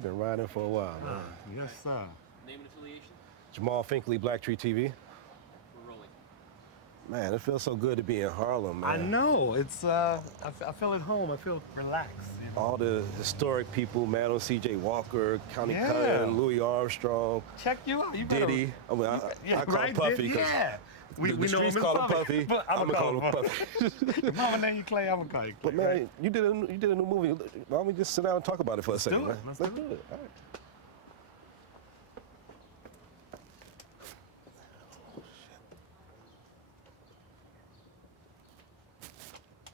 You've been riding for a while, man. Yes, sir. Name and affiliation? Jamaal Finkley, BlackTree TV. We're rolling. Man, it feels so good to be in Harlem, man. I know. It's I feel at home. I feel relaxed. You know? All the historic people, man, on C.J. Walker, County Yeah. Cutting, Louis Armstrong, Check you out. You better, Diddy. I mean, I call him right? Puffy because Yeah. the know streets him as call him Puffy. But I'm I'ma gonna call him Puffy. If Mama name you Clay, I'm gonna call you Clay. But man, right? you did a new movie. Why don't we just sit down and talk about it for a second, do it. man? Let's Let's do do it. All right.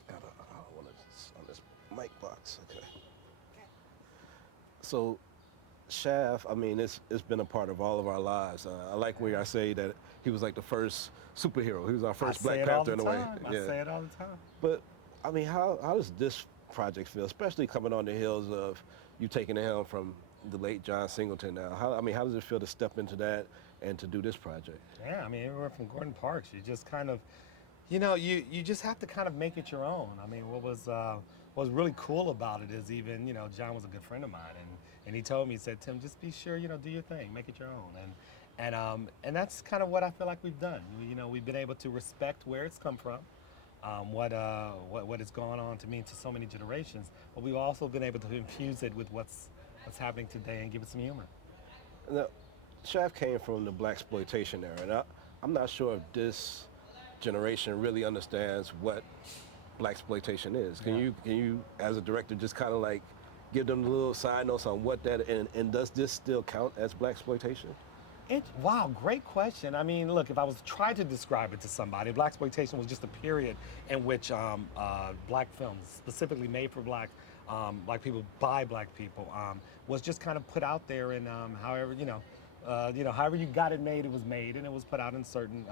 I don't want to on this mic box. Okay. So, Shaft, I mean, it's been a part of all of our lives. I like where I say that he was like the first superhero. He was our first black character in a way. I say it all the time. But I mean, how does this project feel, especially coming on the heels of you taking the helm from the late John Singleton? Now, how does it feel to step into that and to do this project? Yeah, I mean, everywhere from Gordon Parks, you just kind of, you just have to kind of make it your own. I mean, what was really cool about it is even, John was a good friend of mine, and he told me, he said, Tim, just be sure, do your thing, make it your own, and that's kind of what I feel like we've done. We've been able to respect where it's come from, what has gone on to mean to so many generations, but we've also been able to infuse it with what's happening today and give it some humor. Now, Shaft came from the Blaxploitation era, and I'm not sure if this generation really understands what Blaxploitation is. Can you, as a director, just kind of like give them the little side notes on what that and does this still count as Blaxploitation? Wow, great question. I mean, look, if I was trying to describe it to somebody, Blaxploitation was just a period in which black films, specifically made for black people by black people, was just kind of put out there, and however you got it made, it was made, and it was put out in certain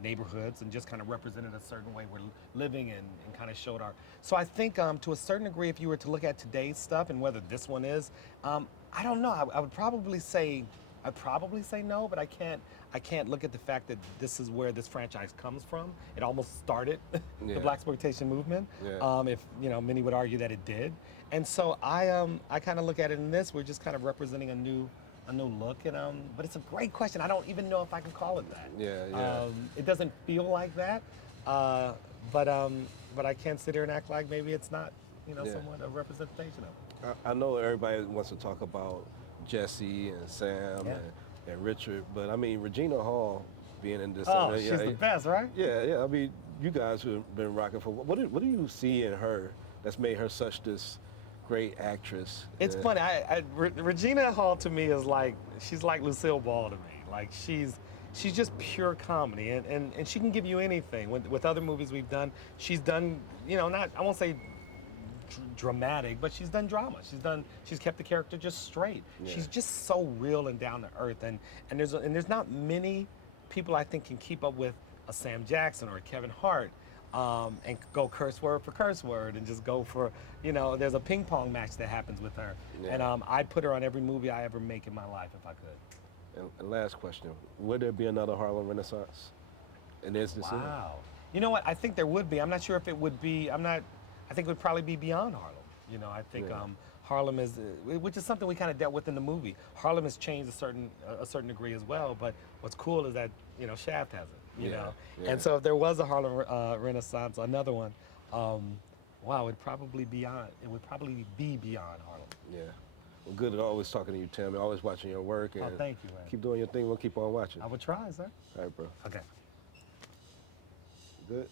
neighborhoods and just kind of represented a certain way we're living and kind of showed our. So I think to a certain degree, if you were to look at today's stuff and whether this one is, I don't know. I would probably say. I'd probably say no, but I can't look at the fact that this is where this franchise comes from. It almost started the Blaxploitation movement. Yeah. If many would argue that it did, and so I kind of look at it in this. We're just kind of representing a new look, and but it's a great question. I don't even know if I can call it that. Yeah. It doesn't feel like that, but I can't sit here and act like maybe it's not somewhat a representation of it. I know everybody wants to talk about Jesse and Sam and Richard, but I mean Regina Hall being in this. Oh, she's the best, right? Yeah. I mean, you guys have been rocking for. What do you see in her that's made her such this great actress? It's funny. Regina Hall to me is she's like Lucille Ball to me. Like she's just pure comedy, and she can give you anything. With other movies we've done, she's done I won't say dramatic, but she's done drama. She's kept the character just straight. Yeah. She's just so real and down to earth, and there's not many people I think can keep up with a Sam Jackson or a Kevin Hart, and go curse word for curse word and just go for there's a ping pong match that happens with her, and I'd put her on every movie I ever make in my life if I could. And last question: would there be another Harlem Renaissance? And is this Wow. You know what? I think there would be. I'm not sure if it would be. I think it would probably be beyond Harlem. I think Harlem is, which is something we kind of dealt with in the movie. Harlem has changed a certain degree as well. But what's cool is that Shaft hasn't. Yeah. And so if there was a Harlem Renaissance, another one, wow, it would probably be beyond Harlem. Yeah. Well, good at always talking to you, Tim. Always watching your work. And thank you, man. Keep doing your thing. We'll keep on watching. I would try, sir. All right, bro. Okay. Good.